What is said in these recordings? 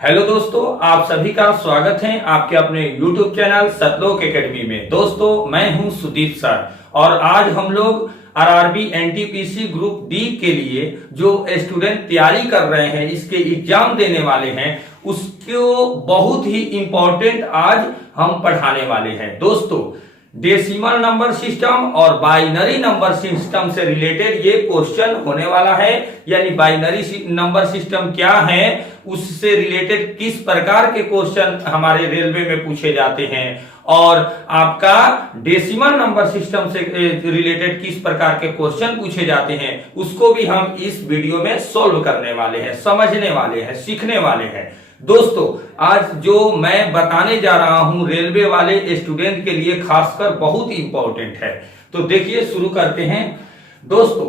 Hello दोस्तों, आप सभी का स्वागत है आपके अपने YouTube चैनल सतलोक एकेडमी में। दोस्तों, मैं हूं सुदीप सर और आज हम लोग आरआरबी एनटीपीसी ग्रुप डी के लिए जो स्टूडेंट तैयारी कर रहे हैं, इसके एग्जाम देने वाले हैं, उसको बहुत ही इंपॉर्टेंट आज हम पढ़ाने वाले हैं। दोस्तों, डेसिमल नंबर सिस्टम और बाइनरी नंबर सिस्टम से रिलेटेड ये क्वेश्चन होने वाला है। यानी बाइनरी नंबर सिस्टम क्या है, उससे रिलेटेड किस प्रकार के क्वेश्चन हमारे रेलवे में पूछे जाते हैं और आपका डेसिमल नंबर सिस्टम से रिलेटेड किस प्रकार के क्वेश्चन पूछे जाते हैं, उसको भी हम इस वीडियो में सॉल्व करने वाले हैं, समझने वाले हैं, सीखने वाले हैं। दोस्तों, आज जो मैं बताने जा रहा हूं रेलवे वाले स्टूडेंट के लिए खासकर बहुत इंपॉर्टेंट है। तो देखिए, शुरू करते हैं। दोस्तों,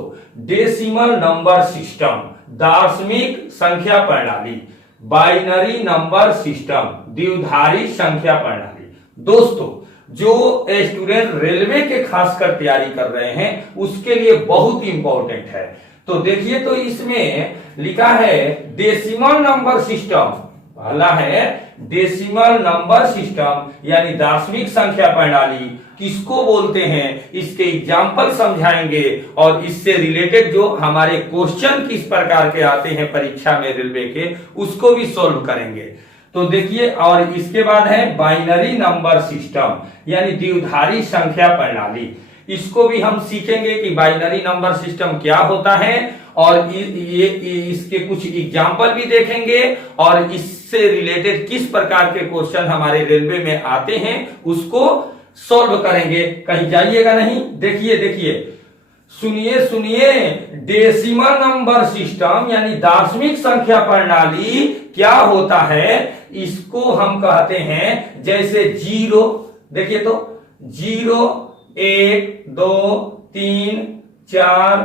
डेसिमल नंबर सिस्टम, दशमिक संख्या प्रणाली, बाइनरी नंबर सिस्टम, द्विधारी संख्या प्रणाली। दोस्तों, जो स्टूडेंट रेलवे के खासकर तैयारी कर रहे हैं उसके लिए बहुत इंपॉर्टेंट है। तो देखिए, तो इसमें लिखा है डेसिमल नंबर सिस्टम, पहला है डेसिमल नंबर सिस्टम यानी दशमिक संख्या प्रणाली किसको बोलते हैं, इसके एग्जाम्पल समझाएंगे और इससे रिलेटेड जो हमारे क्वेश्चन किस प्रकार के आते हैं परीक्षा में रेलवे के, उसको भी सॉल्व करेंगे। तो देखिए, और इसके बाद है बाइनरी नंबर सिस्टम यानी द्विधारी संख्या प्रणाली। इसको भी हम सीखेंगे कि बाइनरी नंबर सिस्टम क्या होता है और ये इसके कुछ एग्जाम्पल भी देखेंगे और इससे रिलेटेड किस प्रकार के क्वेश्चन हमारे रेलवे में आते हैं उसको सॉल्व करेंगे। कहीं जाइएगा नहीं। देखिए देखिए, सुनिए सुनिए, डेसिमल नंबर सिस्टम यानी दशमिक संख्या प्रणाली क्या होता है, इसको हम कहते हैं जैसे जीरो। देखिए तो 0 1 2 3 4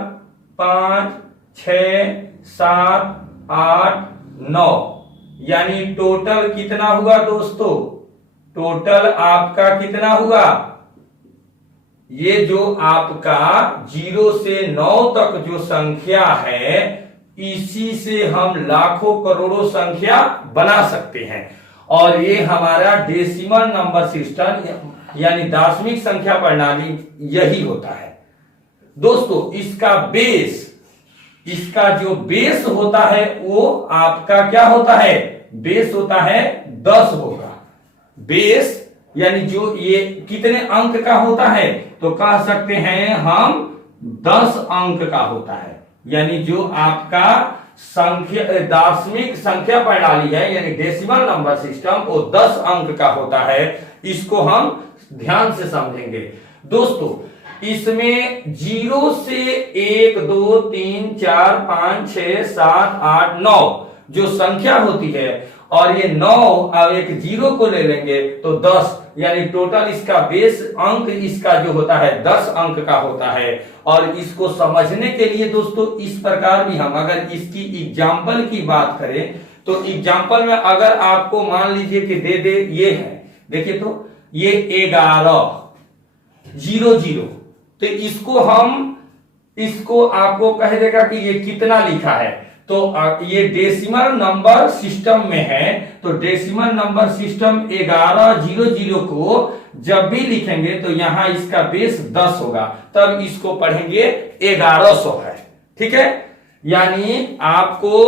5 6 7 8 9 यानी टोटल कितना हुआ दोस्तों? टोटल आपका कितना हुआ? ये जो आपका 0 से 9 तक जो संख्या है, इसी से हम लाखों करोड़ों संख्या बना सकते हैं और ये हमारा डेसिमल नंबर सिस्टम यानी दशमिक संख्या प्रणाली यही होता है। दोस्तों, इसका जो बेस होता है वो आपका क्या होता है? बेस होता है 10 होगा। बेस यानी जो ये कितने अंक का होता है, तो कह सकते हैं हम 10 अंक का होता है। यानी जो आपका संख्या दशमिक संख्या प्रणाली है यानी डेसिमल नंबर सिस्टम, वो 10 अंक का होता है। इसको हम ध्यान से समझेंगे। दोस्तों, इसमें 0 से 1 2 3 4 5 6 7 8 9 जो संख्या होती है और ये 9 अब एक 0 को ले लेंगे तो 10 यानी टोटल इसका बेस अंक इसका जो होता है 10 अंक का होता है। और इसको समझने के लिए दोस्तों इस प्रकार भी हम अगर इसकी एग्जाम्पल की बात करें तो एग्जाम्पल में अगर आपको मान लीजिए कि दे ये है, देखिए तो ये 11 0 0, तो इसको आपको कह देगा कि ये कितना लिखा है। तो ये डेसिमल नंबर सिस्टम में है, तो डेसिमल नंबर सिस्टम 1100 को जब भी लिखेंगे तो यहां इसका बेस 10 होगा, तब इसको पढ़ेंगे 1100 है। ठीक है, यानी आपको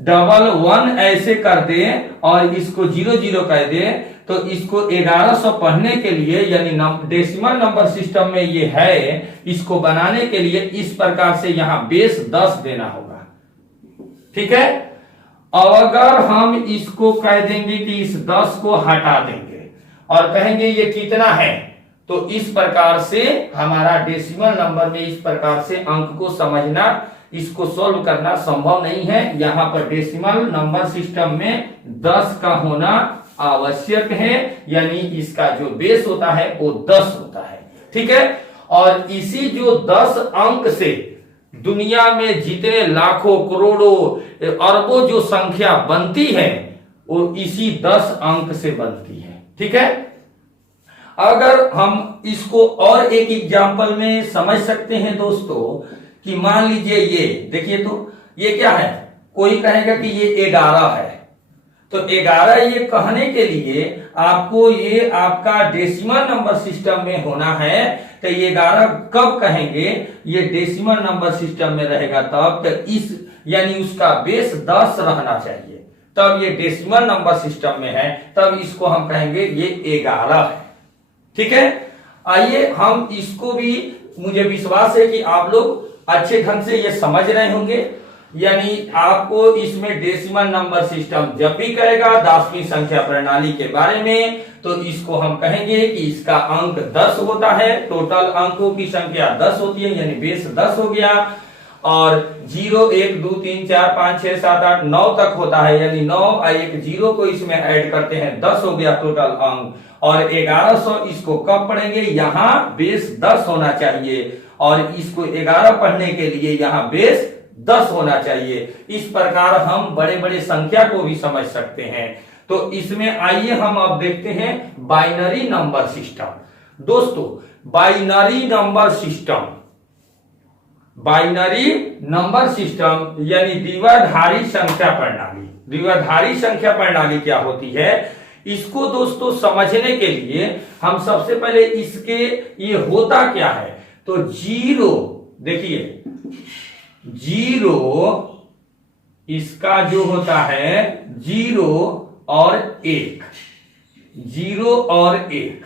11 ऐसे कर दे और इसको 00 कर दे, तो इसको 1100 पढ़ने के लिए यानी डेसिमल नंबर सिस्टम में ये है, इसको बनाने के लिए इस प्रकार से यहां बेस 10 देना होगा। ठीक है, और अगर हम इसको कह देंगे कि इस 10 को हटा देंगे और कहेंगे ये कितना है, तो इस प्रकार से हमारा डेसिमल नंबर में इस प्रकार से अंक को समझना, इसको सॉल्व करना संभव नहीं है। यहां पर डेसिमल नंबर सिस्टम में 10 का होना आवश्यक है, यानी इसका जो बेस होता है वो 10 होता है। ठीक है, और इसी जो 10 अंक से दुनिया में जितने लाखों करोड़ों अरबों जो संख्या बनती है वो इसी 10 अंक से बनती है। ठीक है, अगर हम इसको और एक एग्जाम्पल में समझ सकते हैं दोस्तों कि मान लीजिए ये देखिए, तो ये क्या है, कोई कहेगा कि ये 11 है, तो 11 ये कहने के लिए आपको ये आपका डेसिमल नंबर सिस्टम में होना है। तो ये 11 कब कहेंगे, ये डेसिमल नंबर सिस्टम में रहेगा तब, तो इस यानी उसका बेस 10 रहना चाहिए, तब ये डेसिमल नंबर सिस्टम में है, तब इसको हम कहेंगे ये 11 है। ठीक है, आइए हम इसको भी, मुझे विश्वास है कि आप लोग अच्छे ढंग से ये समझ रहे होंगे। यानी आपको इसमें डेसिमल नंबर सिस्टम जब भी कहेगा 10वीं संख्या प्रणाली के बारे में, तो इसको हम कहेंगे कि इसका अंक 10 होता है, टोटल अंकों की संख्या 10 होती है, यानी बेस 10 हो गया। और 0 1 2 3 4 5 6 7 8 9 तक होता है, यानी 9 और एक 0 को इसमें ऐड करते हैं, 10 हो गया टोटल अंक। और 1100 इसको कब पढ़ेंगे, यहाँ बेस 10 होना चाहिए, और इसको 11 पढ़ने के लिए यहाँ बेस 10 होना चाहिए। इस प्रकार हम बड़े बड़े संख्या को भी समझ सकते हैं। तो इसमें आइए हम अब देखते हैं बाइनरी नंबर सिस्टम। दोस्तों binary number system, binary number system यानी द्विआधारी संख्या प्रणाली। द्विआधारी संख्या प्रणाली क्या होती है, इसको दोस्तों समझने के लिए हम सबसे पहले इसके ये होता क्या है, तो 0, देखिए 0 इसका जो होता है 0 और 1, 0 और 1,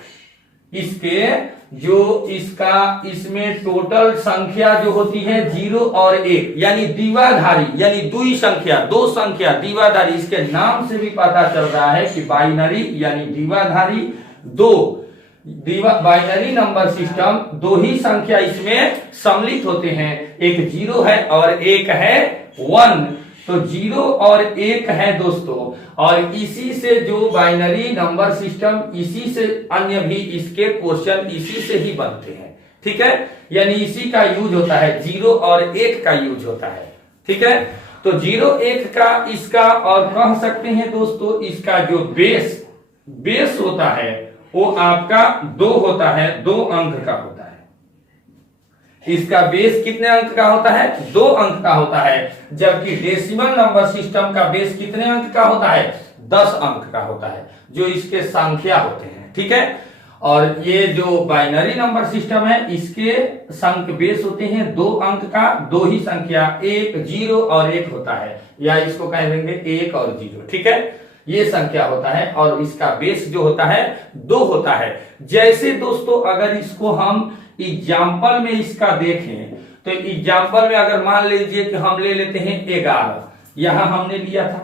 इसके जो इसका इसमें टोटल संख्या जो होती है 0 और 1, यानी द्विआधारी, यानी दुई संख्या, दो संख्या द्विआधारी। इसके नाम से भी पता चल रहा है कि बाइनरी यानी द्विआधारी, दो बाइनरी नंबर सिस्टम, दो ही संख्या इसमें सम्मिलित होते हैं, एक 0 है और एक है 1। तो 0 और 1 है दोस्तों, और इसी से जो बाइनरी नंबर सिस्टम, इसी से अन्य भी इसके क्वेश्चन इसी से ही बनते हैं। ठीक है, यानी इसी का यूज होता है, 0 और 1 का यूज होता है। ठीक है, तो 0 1 का इसका, और कह सकते हैं दोस्तों इसका जो बेस होता है वो आपका 2 होता है, 2 अंक का होता है। इसका बेस कितने अंक का होता है, 2 अंक का होता है, जबकि डेसिमल नंबर सिस्टम का बेस कितने अंक का होता है, 10 अंक का होता है, जो इसके संख्या होते हैं। ठीक है, और ये जो बाइनरी नंबर सिस्टम है इसके संख्या बेस होते हैं 2 अंक का, 2 ही संख्या, 1 0 और 1 होता है, या इसको कह देंगे 1 और 0। ठीक है, ये संख्या होता है, और इसका बेस जो होता है 2 होता है। जैसे दोस्तों अगर इसको हम एग्जाम्पल में इसका देखें, तो एग्जाम्पल में अगर मान लीजिए कि हम ले लेते हैं 11, यहां हमने लिया था,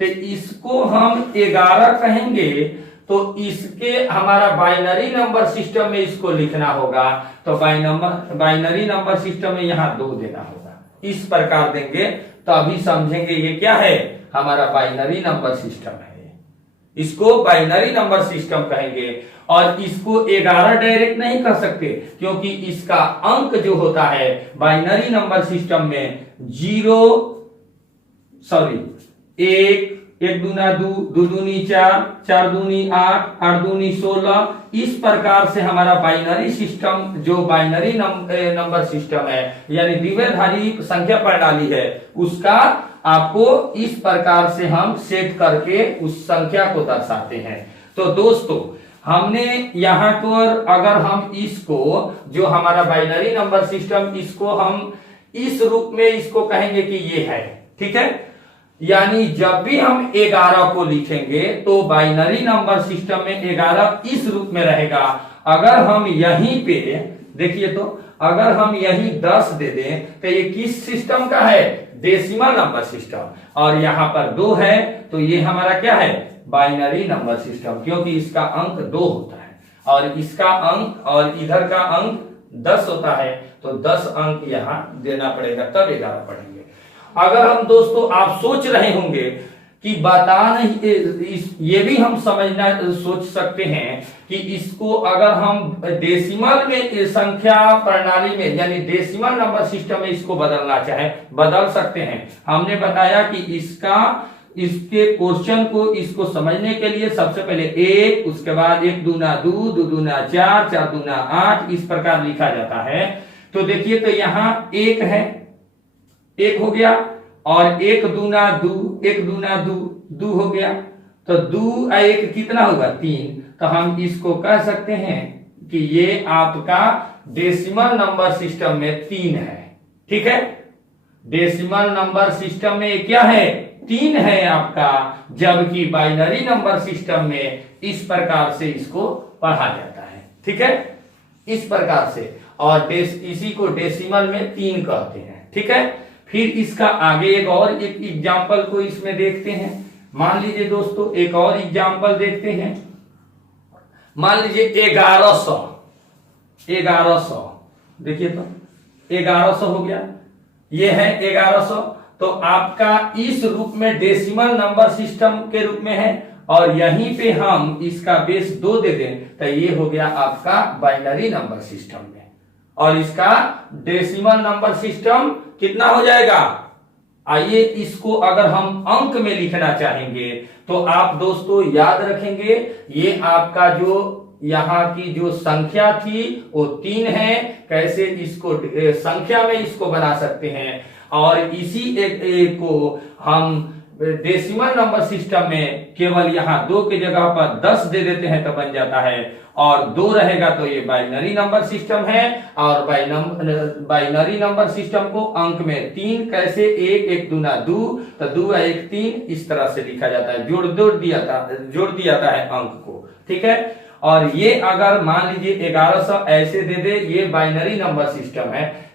तो इसको हम 11 कहेंगे, तो इसके हमारा बाइनरी नंबर सिस्टम में इसको लिखना होगा, तो बाइनरी नंबर सिस्टम में यहाँ 2 देना होगा। इस प्रकार देंगे तो अभी समझेंगे ये क्या है, हमारा बाइनरी नंबर सिस्टम है, इसको बाइनरी नंबर सिस्टम कहेंगे। और इसको 11 डायरेक्ट नहीं कर सकते, क्योंकि इसका अंक जो होता है बाइनरी नंबर सिस्टम में 1 1 दूना 2 2 दूनी 4 4 दूनी 8 8 दूनी 16। इस प्रकार से हमारा बाइनरी सिस्टम, जो बाइनरी नंबर सिस्टम है यानी द्विआधारी संख्या प्रणाली है, उसका आपको इस प्रकार से हम सेट करके उस संख्या को दर्शाते हैं। तो दोस्तों हमने यहाँ पर अगर हम इसको, जो हमारा बाइनरी नंबर सिस्टम, इसको हम इस रूप में इसको कहेंगे कि ये है। ठीक है, यानी जब भी हम 11 को लिखेंगे तो बाइनरी नंबर सिस्टम में 11 इस रूप में रहेगा। अगर हम यहीं पे देखिए, तो अगर हम यहीं 10 दे दें तो ये किस सिस्टम का है, डेसिमल नंबर सिस्टम, और यहाँ पर 2 है तो ये हमारा क्या है, बाइनरी नंबर सिस्टम, क्योंकि इसका अंक 2 होता है और इसका अंक और इधर का अंक 10 होता है, तो 10 अंक यहाँ देना पड़ेगा, तब 11 पढ़ेंगे। अगर हम दोस्तों, आप सोच रहे होंगे कि बता नहीं, ये भी हम समझना सोच सकते हैं कि इसको अगर हम डेसिमल में संख्या प्रणाली में यानी डेसिमल नंबर सिस्टम में इसको बदलना चाहे, बदल सकते हैं। हमने बताया कि इसके क्वेश्चन को इसको समझने के लिए सबसे पहले 1, उसके बाद 1 दूना 2 2 दूना 4 4 दूना 8, इस प्रकार लिखा जाता है। तो देखिए, तो यहाँ 1 है, 1 हो गया, और 1 दूना 2 1 दूना 2 2 हो गया, तो 2 और 1 कितना होगा 3। तो हम इसको कह सकते हैं कि ये आपका डेसिमल नंबर सिस्टम में 3 है। ठीक है, डेसिमल नंबर सिस्टम में क्या है 3 है आपका, जबकि बाइनरी नंबर सिस्टम में इस प्रकार से इसको पढ़ा जाता है। ठीक है, इस प्रकार से, और इसी को डेसिमल में 3 कहते हैं। ठीक है, फिर इसका आगे एक और एक एग्जाम्पल को इसमें देखते हैं। मान लीजिए दोस्तों एक और एग्जाम्पल देखते हैं। मान लीजिए 1100, देखिए तो 1100 हो गया, ये है 1100। तो आपका इस रूप में डेसिमल नंबर सिस्टम के रूप में है, और यहीं पे हम इसका बेस 2 दे दें तो ये हो गया आपका बाइनरी नंबर सिस्टम में, और इसका डेसिमल नंबर सिस्टम कितना हो जाएगा। आइए इसको अगर हम अंक में लिखना चाहेंगे तो आप दोस्तों याद रखेंगे, ये आपका जो यहाँ की जो संख्या थी वो 3 है। कैसे इसको संख्या में इसको बना सकते हैं, और इसी एक को हम डेसिमल नंबर सिस्टम में केवल यहाँ 2 के जगह पर 10 दे देते हैं तो बन जाता है, और 2 रहेगा तो ये बाइनरी नंबर सिस्टम है। और बाइनरी नंबर सिस्टम को अंक में 3 कैसे 1 1 दूना 2, तो 2 1 3 इस तरह से लिखा जाता है, जोड़ दिया जाता है अंक को। ठीक है, और ये अगर मान लीजिए 1100 ऐसे दे दे, ये बाइनरी नंबर सिस्टम है,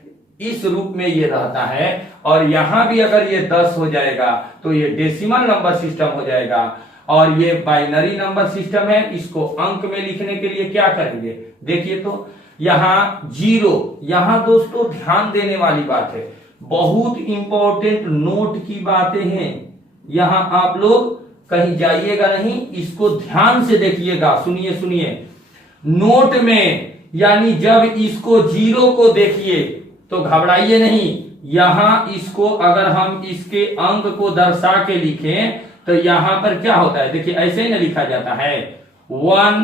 इस रूप में ये रहता है। और यहां भी अगर ये 10 हो जाएगा तो ये डेसिमल नंबर सिस्टम हो जाएगा, और ये बाइनरी नंबर सिस्टम है। इसको अंक में लिखने के लिए क्या करेंगे, देखिए तो यहाँ 0, यहाँ दोस्तों ध्यान देने वाली बात है, बहुत इंपॉर्टेंट नोट की बातें हैं। यहाँ आप लोग कहीं जाइएगा नहीं, इसको ध्यान से देखिएगा, सुनिए। नोट में यानी जब इसको 0 को देखिए तो घबराइए नहीं। यहां इसको अगर हम इसके अंक को दर्शा के लिखें तो यहां पर क्या होता है, देखिए ऐसे ही ना लिखा जाता है 1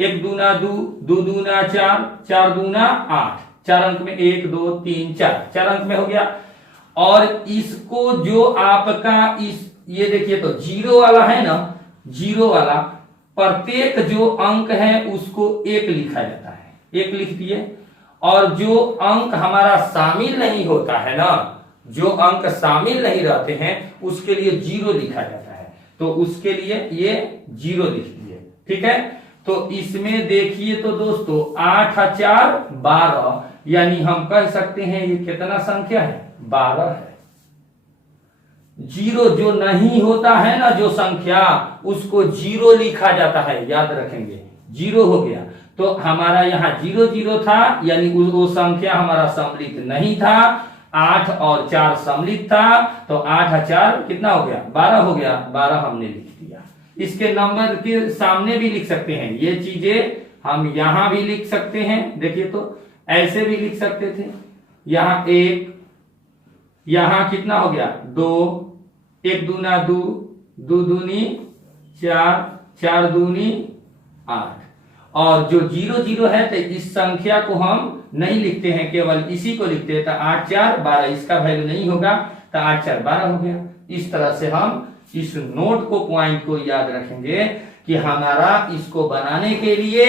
1 दूना 2 2 दूना 4 4 दूना 8, 4 अंक में 1 2 3 4 अंक में हो गया। और इसको जो आपका ये देखिए तो 0 वाला है ना, 0 वाला प्रत्येक जो अंक है उसको 1 लिखा जाता है, 1 लिख दिए। और जो अंक हमारा शामिल नहीं होता है ना, जो अंक शामिल नहीं रहते हैं उसके लिए 0 लिखा जाता है, तो उसके लिए ये 0 लिख दिए। ठीक है, तो इसमें देखिए तो दोस्तों 8 और 4 12, यानी हम कह सकते हैं ये कितना संख्या है 12 है। 0 जो नहीं होता है ना जो संख्या, उसको 0 लिखा जाता है, याद रखेंगे 0 हो गया। तो हमारा यहाँ 0 0 था, यानी वो संख्या हमारा सम्मिलित नहीं था। 8 और 4 सम्मिलित था, तो 8 और 4 कितना हो गया 12 हो गया, 12 हमने लिख दिया। इसके नंबर के सामने भी लिख सकते हैं, ये चीजें हम यहां भी लिख सकते हैं। देखिए तो ऐसे भी लिख सकते थे, यहाँ 1, यहां कितना हो गया 2 1 दूना 2 2 दूनी 4 4 दूनी 8। और जो 0 0 है तो इस संख्या को हम नहीं लिखते हैं, केवल इसी को लिखते हैं। तो 8 4 12, इसका वैल्यू नहीं होगा, तो 8 4 12 हो गया। इस तरह से हम इस नोट को पॉइंट को याद रखेंगे कि हमारा इसको बनाने के लिए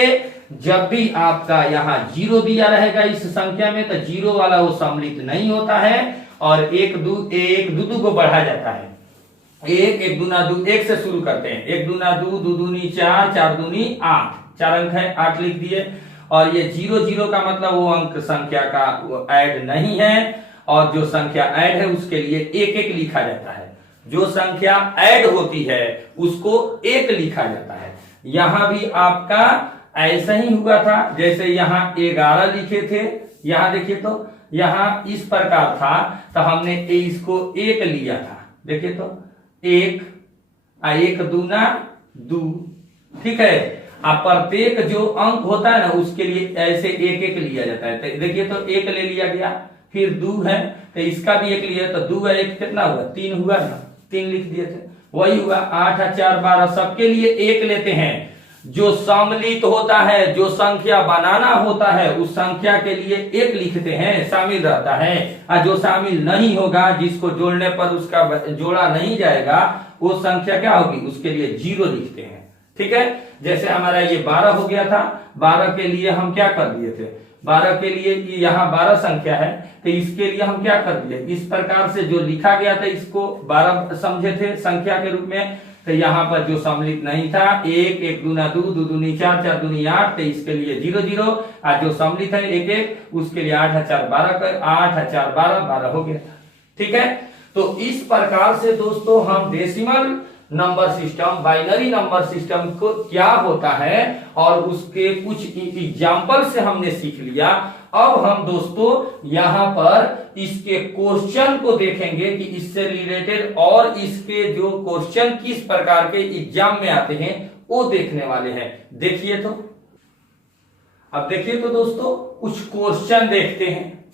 जब भी आपका यहाँ 0 दिया रहेगा इस संख्या में, तो 0 वाला वो सम्मिलित नहीं होता है, और 1 2 को बढ़ा जाता है। 1 1 दूना 2, 1 से शुरू करते हैं, 1 दूना 2 2 दूनी 4 4 दूनी 8, 4 अंक है 8 लिख दिए। और ये 0 0 का मतलब वो अंक संख्या का ऐड नहीं है, और जो संख्या ऐड है उसके लिए 1 1 लिखा जाता है। जो संख्या ऐड होती है उसको 1 लिखा जाता है। यहां भी आपका ऐसा ही हुआ था, जैसे यहाँ 11 लिखे थे, यहां देखिए तो यहां इस प्रकार था, तो हमने इसको 1 लिया था। देखिए तो 1 1 दूना 2, ठीक है। अब प्रत्येक जो अंक होता है ना उसके लिए ऐसे 1 1 लिया जाता है। तो देखिए तो 1 ले लिया गया, फिर 2 है तो इसका भी 1 लिया, तो 2 1 कितना हुआ 3 हुआ ना, 3 लिख दिए थे। वही हुआ 8 4 12, सबके लिए 1 लेते हैं। जो सम्मिलित होता है, जो संख्या बनाना होता है, उस संख्या के लिए एक लिखते हैं, शामिल रहता है। और जो शामिल नहीं होगा, जिसको जोड़ने पर उसका जोड़ा नहीं जाएगा, वो संख्या क्या होगी, उसके लिए 0 लिखते हैं। ठीक है, जैसे हमारा ये 12 हो गया था, 12 के लिए हम क्या कर दिए थे, 12 के लिए यहाँ 12 संख्या है, तो इसके लिए हम क्या कर दिए, इस प्रकार से जो लिखा गया था इसको 12 समझे थे संख्या के रूप में। तो यहाँ पर जो सम्मिलित नहीं था, 1 1 दूना 2 2 दूनी 4 4 दूनी 8, तो इसके लिए 0 0। और जो सम्मिलित है 1 1, उसके लिए 8 4 12 8 4 12 12 हो गया। ठीक है, तो इस प्रकार से दोस्तों हम decimal number system, binary number system को क्या होता है और उसके कुछ एग्जाम्पल से हमने सीख लिया। अब हम दोस्तों यहाँ पर इसके क्वेश्चन को देखेंगे कि इससे रिलेटेड और इसके जो क्वेश्चन किस प्रकार के एग्जाम में आते हैं वो देखने वाले हैं। देखिए तो, अब देखिए तो दोस्तों कुछ क्वेश्चन देखते हैं।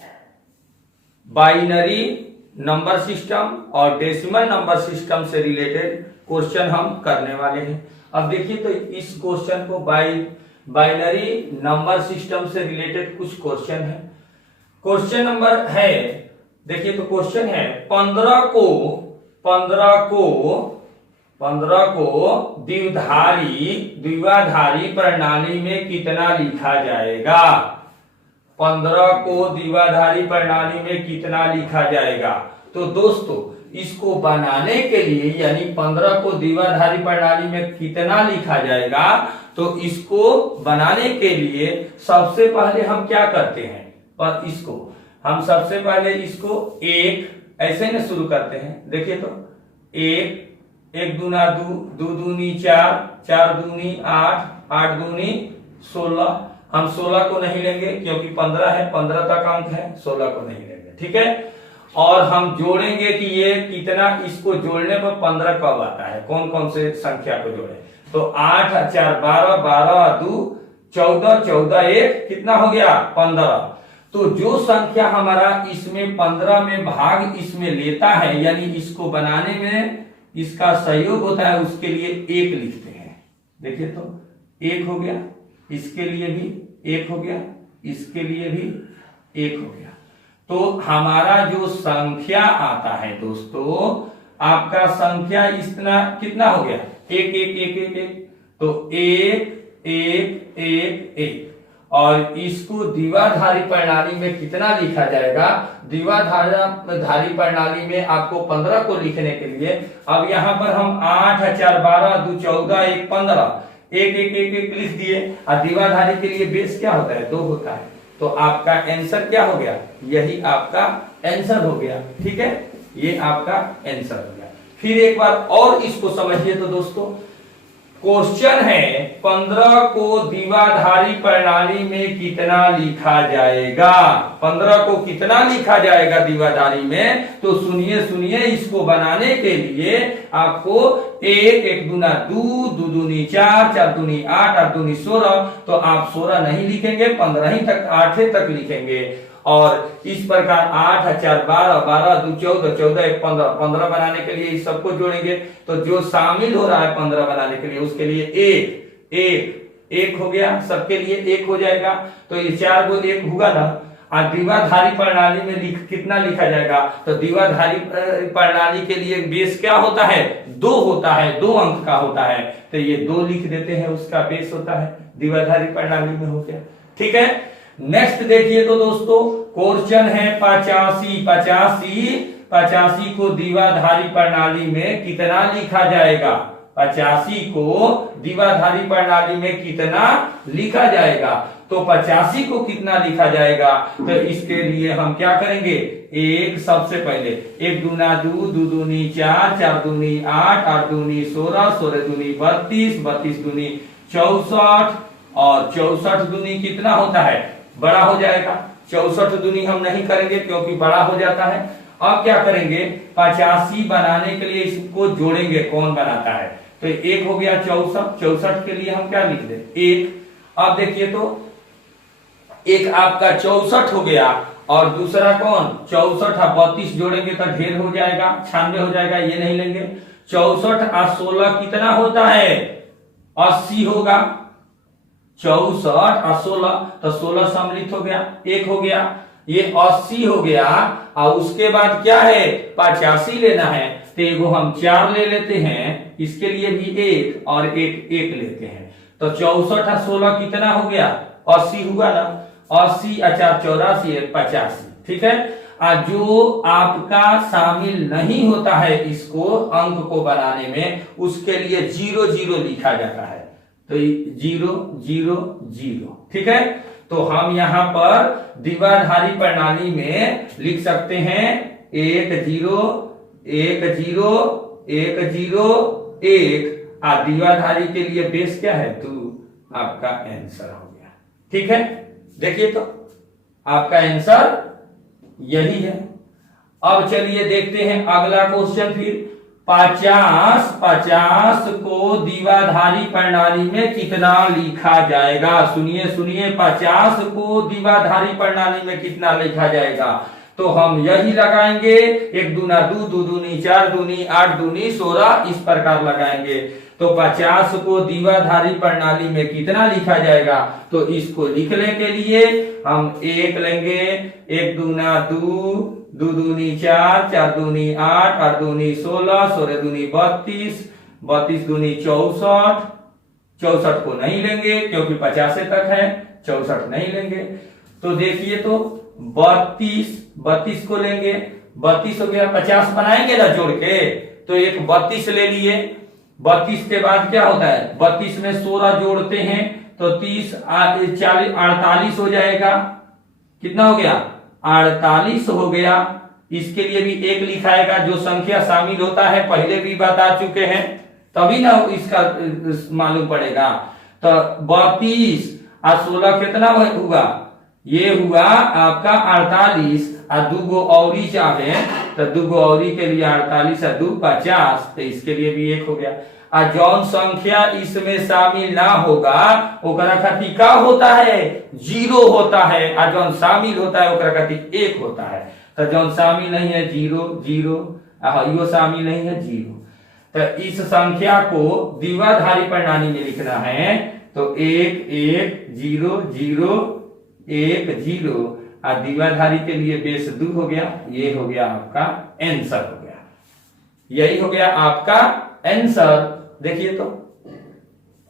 बाइनरी नंबर सिस्टम और डेसिमल नंबर सिस्टम से रिलेटेड क्वेश्चन हम करने वाले हैं। अब देखिए तो इस क्वेश्चन को बाइनरी नंबर सिस्टम से रिलेटेड कुछ क्वेश्चन है। क्वेश्चन नंबर है, देखिए तो क्वेश्चन है 15 को द्विआधारी प्रणाली में कितना लिखा जाएगा। 15 को द्विआधारी प्रणाली में कितना लिखा जाएगा। तो दोस्तों इसको बनाने के लिए, यानी 15 को द्विआधारी प्रणाली में कितना लिखा जाएगा, तो इसको बनाने के लिए सबसे पहले हम क्या करते हैं, पर इसको हम सबसे पहले इसको एक ऐसे में शुरू करते हैं। देखिए तो 1 1 दूना 2 2 दूनी 4 4 दूनी 8 8 दूनी 16। हम 16 को नहीं लेंगे क्योंकि 15 है, 15 तक अंक है, 16 को नहीं लेंगे। ठीक है, और हम जोड़ेंगे कि ये कितना, इसको जोड़ने पर 15 कब आता है, कौन कौन से संख्या को जोड़े। तो 8 4 12 12 2 14 14 1 कितना हो गया 15। तो जो संख्या हमारा इसमें 15 में भाग इसमें लेता है, यानी इसको बनाने में इसका सहयोग होता है, उसके लिए 1 लिखते हैं। देखिए तो 1 हो गया, इसके लिए भी 1 हो गया, इसके लिए भी 1 हो गया। तो हमारा जो संख्या आता है दोस्तों, आपका संख्या इतना कितना हो गया 1 1 1 1 1। तो 1 1 1 1। और इसको द्विआधारी प्रणाली में कितना लिखा जाएगा। द्विआधारी प्रणाली में आपको 15 को लिखने के लिए, अब यहां पर हम 8 4 12 2 14 1 15 1 1 1 1 लिख दिए। और द्विआधारी के लिए बेस क्या होता है, 2 होता है। तो आपका आंसर क्या हो गया, यही आपका आंसर हो गया। ठीक है, ये आपका आंसर हो गया। फिर एक बार और इसको समझिए तो दोस्तों, क्वेश्चन है 15 को द्विआधारी प्रणाली में कितना लिखा जाएगा। 15 को कितना लिखा जाएगा द्विआधारी में, तो सुनिए इसको बनाने के लिए आपको 1 1 दूना 2 2 दूनी 4 4 दूनी 8 8 दूनी 16। तो आप 16 नहीं लिखेंगे, 15 ही तक 8 तक लिखेंगे। और इस प्रकार 8 4 12 12 2 14 14 1 15 15 बनाने के लिए इस सबको जोड़ेंगे। तो जो शामिल हो रहा है 15 बनाने के लिए, उसके लिए 1 1 1 हो गया, सबके लिए 1 हो जाएगा। तो ये 4 को 1 होगा ना। और द्विआधारी प्रणाली में कितना लिखा जाएगा, तो द्विआधारी प्रणाली के लिए बेस क्या होता है, 2 होता है, 2 अंक का होता है। तो ये 2 लिख देते हैं, उसका बेस होता है, द्विआधारी प्रणाली में हो गया। ठीक है, नेक्स्ट देखिए तो दोस्तों क्वेश्चन है 85 को द्विआधारी प्रणाली में कितना लिखा जाएगा। 85 को द्विआधारी प्रणाली में कितना लिखा जाएगा। तो 85 को कितना लिखा जाएगा, तो इसके लिए हम क्या करेंगे, एक सबसे पहले 1 दूना 2 2 दूनी 4 4 दूनी 8 8 दूनी 16 16 दूनी 32 32 दूनी 64 और 64 दूनी कितना होता है, बड़ा हो जाएगा। 64 दूनी हम नहीं करेंगे क्योंकि बड़ा हो जाता है। अब क्या करेंगे, 85 बनाने के लिए इसको जोड़ेंगे, कौन बनाता है। तो 1 हो गया 64, 64 के लिए हम क्या लिख दें 1। अब देखिए तो एक आपका 64 हो गया और दूसरा कौन 64 और 32 जोड़ेंगे तो ढेर हो जाएगा, 96 हो जाएगा, ये नहीं लेंगे। 64 और 16 कितना होता है 80 होगा। 64 और 16, तो 16 सम्मिलित हो गया, 1 हो गया, ये 80 हो गया। और उसके बाद क्या है, 85 लेना है, तो एगो हम 4 ले लेते हैं, इसके लिए भी 1 और 1 लेते हैं। तो 64 और 16 कितना हो गया, 80 हुआ ना, 80 अच्छा 84 85, ठीक है। जो आपका शामिल नहीं होता है इसको अंक को बनाने में, उसके लिए 0 0 लिखा जाता है, तो 0 0 0, ठीक है। तो हम यहाँ पर द्विआधारी प्रणाली में लिख सकते हैं 1 0 1 0 1 0 1, और द्विआधारी के लिए बेस क्या है 2, आपका आंसर हो गया, ठीक है। देखिए तो आपका आंसर यही है। अब चलिए देखते हैं अगला क्वेश्चन फिर। 50 को द्विआधारी प्रणाली में कितना लिखा जाएगा, सुनिए सुनिए, 50 को द्विआधारी प्रणाली में कितना लिखा जाएगा। तो हम यही लगाएंगे, 1 दूना 2, 2 दूनी 4, दूनी 8, दूनी 16, इस प्रकार लगाएंगे। तो 50 को द्विआधारी प्रणाली में कितना लिखा जाएगा, तो इसको लिखने के लिए हम 1 लेंगे, 1 दूना 2, 2 दूनी 4, 4 दूनी 8, 8 दूनी 16, 16 दूनी 32, 32 दूनी 64, 64 को नहीं लेंगे क्योंकि 50 तक है, 64 नहीं लेंगे। तो देखिए तो 32 को लेंगे, 32 हो गया, 50 बनाएंगे ना जोड़ के, तो एक 32 ले लिए। 32 के बाद क्या होता है, 32 में 16 जोड़ते हैं तो 30 40 48 हो जाएगा। कितना हो गया, 48 हो गया। इसके लिए भी 1 लिखाएगा, जो संख्या शामिल होता है पहले भी बता चुके हैं, तभी ना इसका मालूम पड़ेगा। तो 32 और 16 कितना हुआ, ये हुआ आपका 48, और 2 और चाहे तो 2 और के लिए 48 और 2 50, तो इसके लिए भी 1 हो गया। और जौन संख्या इसमें शामिल ना होगा ओकरा खातिर का होता है, 0 होता है, और जौन शामिल होता है ओकरा खातिर 1 होता है। तो जौन शामिल नहीं है 0 0, यो शामिल नहीं है 0। तो इस संख्या को द्विआधारी प्रणाली में लिखना है, तो 1 1 0 0 1 0, और द्विआधारी के लिए बेस 2 हो गया। ये हो गया आपका आंसर हो गया, यही हो गया आपका आंसर। देखिए तो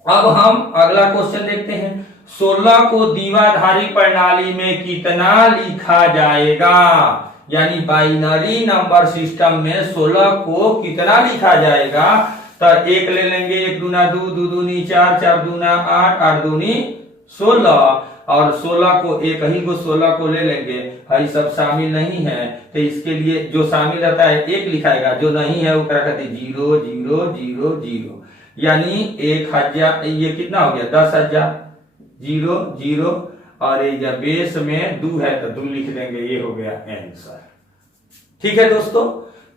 अब हम अगला क्वेश्चन देखते हैं। 16 को द्विआधारी प्रणाली में कितना लिखा जाएगा, यानी बाइनरी नंबर सिस्टम में 16 को कितना लिखा जाएगा। तो 1 ले लेंगे, 1 दूना 2, 2 दूनी 4, 4 दूना 8, 8 दूनी 16, और 16 को एक ही को 16 को ले लेंगे, भाई सब शामिल नहीं है, तो इसके लिए जो शामिल रहता है 1 लिखाएगा, जो नहीं है वो कहते 0 0 0 0, यानी 1000, ये कितना हो गया 10,000, 0 0, और ये जब बेस में 2 है तो 2 लिख देंगे, ये हो गया आंसर। ठीक है दोस्तों,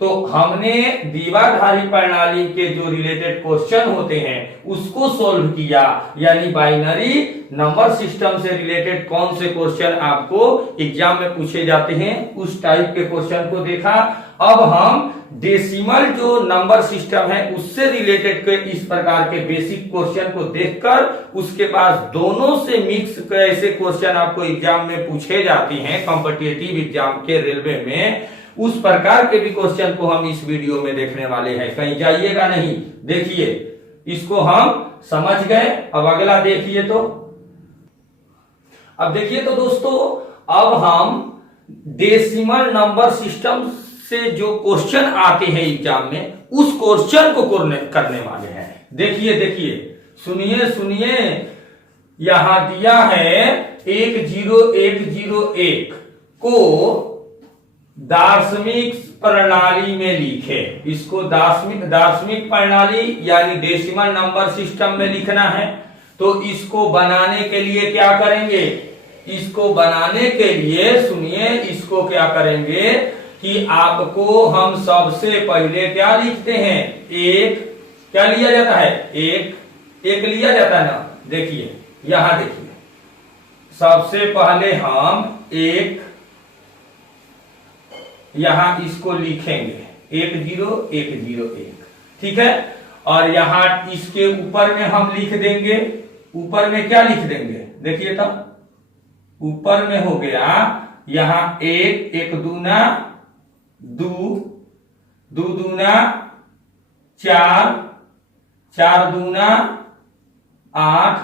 तो हमने द्विआधारी प्रणाली के जो रिलेटेड क्वेश्चन होते हैं उसको सोल्व किया, यानी बाइनरी नंबर सिस्टम से रिलेटेड कौन से क्वेश्चन आपको एग्जाम में पूछे जाते हैं उस टाइप के क्वेश्चन को देखा। अब हम डेसिमल जो नंबर सिस्टम है उससे रिलेटेड के इस प्रकार के बेसिक क्वेश्चन को देखकर उसके बाद दोनों से मिक्स कैसे क्वेश्चन आपको एग्जाम में पूछे जाते हैं कॉम्पिटिटिव एग्जाम के रेलवे में, उस प्रकार के भी क्वेश्चन को हम इस वीडियो में देखने वाले हैं, कहीं जाइएगा नहीं। देखिए इसको हम समझ गए, अब अगला देखिए तो। अब देखिए तो दोस्तों, अब हम डेसिमल नंबर सिस्टम से जो क्वेश्चन आते हैं एग्जाम में उस क्वेश्चन को करने वाले हैं। देखिए देखिए, सुनिए सुनिए, यहां दिया है 10101 को दार्शनिक प्रणाली में लिखे। इसको दार्शनिक प्रणाली यानी डेसिमल नंबर सिस्टम में लिखना है। तो इसको बनाने के लिए क्या करेंगे, इसको बनाने के लिए सुनिए, इसको क्या करेंगे कि आपको हम सबसे पहले क्या लिखते हैं, एक क्या लिया जाता है, एक लिया जाता है ना। देखिए यहां देखिए, सबसे पहले हम एक यहां इसको लिखेंगे 10101, ठीक है। और यहां इसके ऊपर में हम लिख देंगे ऊपर में क्या लिख देंगे, देखिए तो ऊपर में हो गया यहां एक, एक दूना दू, दू दूना चार, चार दूना आठ,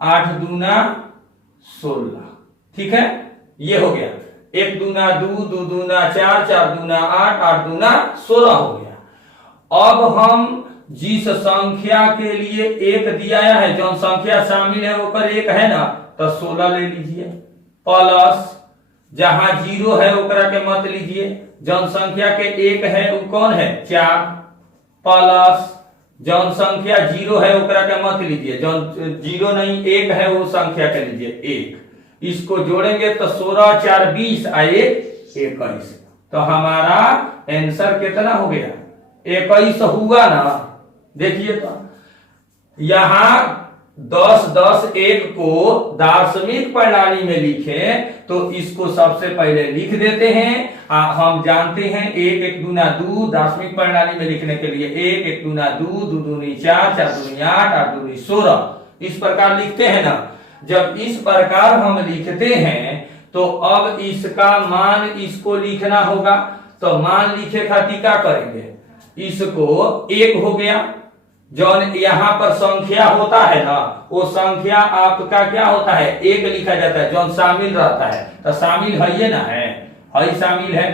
आठ दूना 16। ठीक है, ये हो गया एक दूना दू, दू दूना चार, चार दूना आठ, आठ दूना 16 हो गया। अब हम जिस संख्या के लिए एक दिया है, जो संख्या शामिल है ऊपर एक है ना, तो 16 ले लीजिए, प्लस जहां 0 है ओकरा के मत लीजिए, जौन संख्या के एक है वो कौन है 4, प्लस जौन संख्या 0 है ओकरा के मत लीजिए, जौन 0 नहीं एक है वो संख्या के लीजिए 1। इसको जोड़ेंगे तो 16 4 20 आए 21। तो हमारा आंसर कितना हो गया 21 हुआ ना। देखिए तो यहां 10 10 1 को दार्शनिक प्रणाली में लिखे तो इसको सबसे पहले लिख देते हैं। हम जानते हैं 1 1 दूना 2, दार्शनिक प्रणाली में लिखने के लिए 1 1 दूना 2, 2 दूनी 4, 4 दूनी 8, 8 दूनी 16 इस प्रकार लिखते हैं ना। जब इस प्रकार हम लिखते हैं तो अब इसका मान इसको लिखना होगा, तो मान लिखे खातिर क्या करेंगे, इसको 1 हो गया, जो यहां पर संख्या होता है ना वो संख्या आपका क्या होता है 1 लिखा जाता है, जो शामिल रहता है। तो शामिल है ये ना है शामिल है,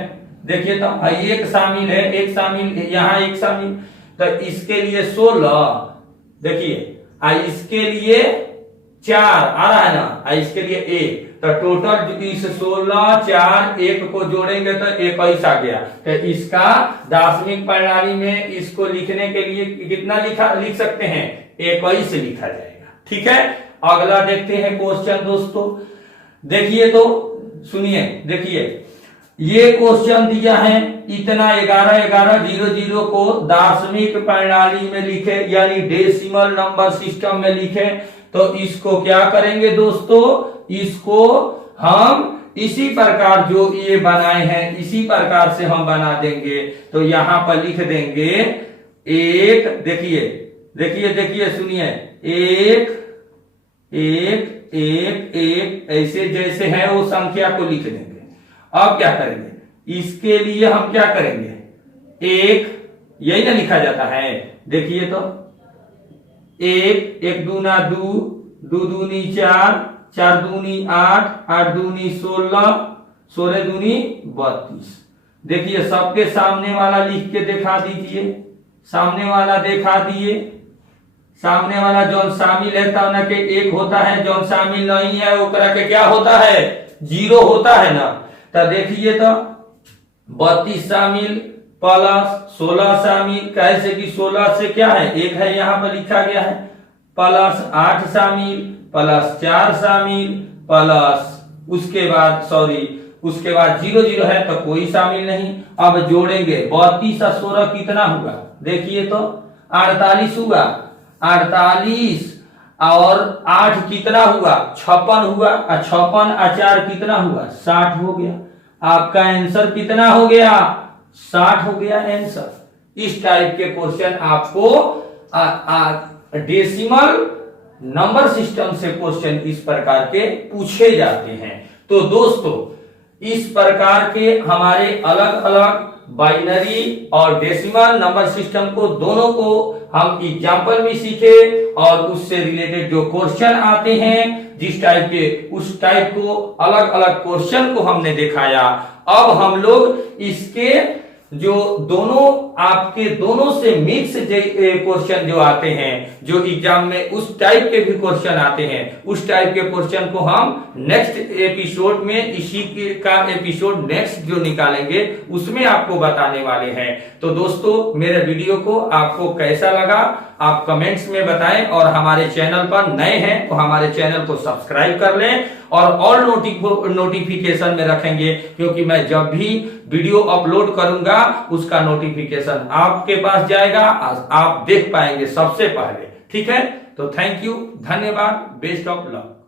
देखिए तो एक शामिल है, एक शामिल यहाँ एक शामिल, तो इसके लिए 16 देखिए, इसके लिए 4 आ रहा है ना, इसके लिए 1, तो टोटल इस 16 4 1 को जोड़ेंगे तो 21 आ गया। तो इसका दार्शनिक प्रणाली में इसको लिखने के लिए कितना लिख सकते हैं 21 लिखा जाएगा। ठीक है, अगला देखते हैं क्वेश्चन दोस्तों। देखिए तो सुनिए, देखिए ये क्वेश्चन दिया है इतना 11 11 0 0 को दार्शनिक प्रणाली में लिखे यानी डेसिमल नंबर सिस्टम में लिखे, तो इसको क्या करेंगे दोस्तों, इसको हम इसी प्रकार जो ये बनाए हैं इसी प्रकार से हम बना देंगे। तो यहां पर लिख देंगे एक, देखिए देखिए देखिए सुनिए, 1 1 1 1 ऐसे जैसे है वो संख्या को लिख देंगे। अब क्या करेंगे, इसके लिए हम क्या करेंगे, 1 यही ना लिखा जाता है, देखिए तो 1 1 दूना 2, 2 दूनी 4, 4 दूनी 8, 8 दूनी 16, 16 दूनी 32। देखिए सबके सामने वाला लिख के दिखा दीजिए, सामने वाला दिखा दिए, सामने वाला जौन शामिल है तब के 1 होता है, जौन शामिल नहीं है वो करा के क्या होता है 0 होता है ना। तो देखिए तो 32 शामिल प्लस 16 शामिल, कैसे कि 16 से क्या है 1 है यहां पर लिखा गया है, प्लस 8 शामिल प्लस 4 शामिल प्लस उसके बाद उसके बाद 0 0 है तो कोई शामिल नहीं। अब जोड़ेंगे 32 और 16 कितना हुआ, देखिए तो 48 हुआ, 48 और 8 कितना हुआ 56 हुआ, 56 और 4 कितना हुआ 60 हो गया। आपका आंसर कितना हो गया 60 हो गया आंसर। इस टाइप के क्वेश्चन आपको डेसिमल नंबर सिस्टम से क्वेश्चन इस प्रकार के पूछे जाते हैं। तो दोस्तों इस प्रकार के हमारे अलग अलग बाइनरी और डेसिमल नंबर सिस्टम को दोनों को हम एग्जाम्पल में सीखे और उससे रिलेटेड जो क्वेश्चन आते हैं जिस टाइप के उस टाइप को अलग अलग क्वेश्चन को हमने दिखाया। अब हम लोग इसके जो दोनों आपके दोनों से मिक्स क्वेश्चन जो आते हैं जो एग्जाम में उस टाइप के भी क्वेश्चन आते हैं उस टाइप के क्वेश्चन को हम नेक्स्ट एपिसोड में इसी का एपिसोड नेक्स्ट जो निकालेंगे उसमें आपको बताने वाले हैं। तो दोस्तों मेरे वीडियो को आपको कैसा लगा आप कमेंट्स में बताएं और हमारे चैनल पर नए हैं तो हमारे चैनल को सब्सक्राइब कर लें और ऑल नोटिफिकेशन में रखेंगे क्योंकि मैं जब भी वीडियो अपलोड करूंगा उसका नोटिफिकेशन आपके पास जाएगा, आप देख पाएंगे सबसे पहले। ठीक है, तो थैंक यू, धन्यवाद, बेस्ट ऑफ लक।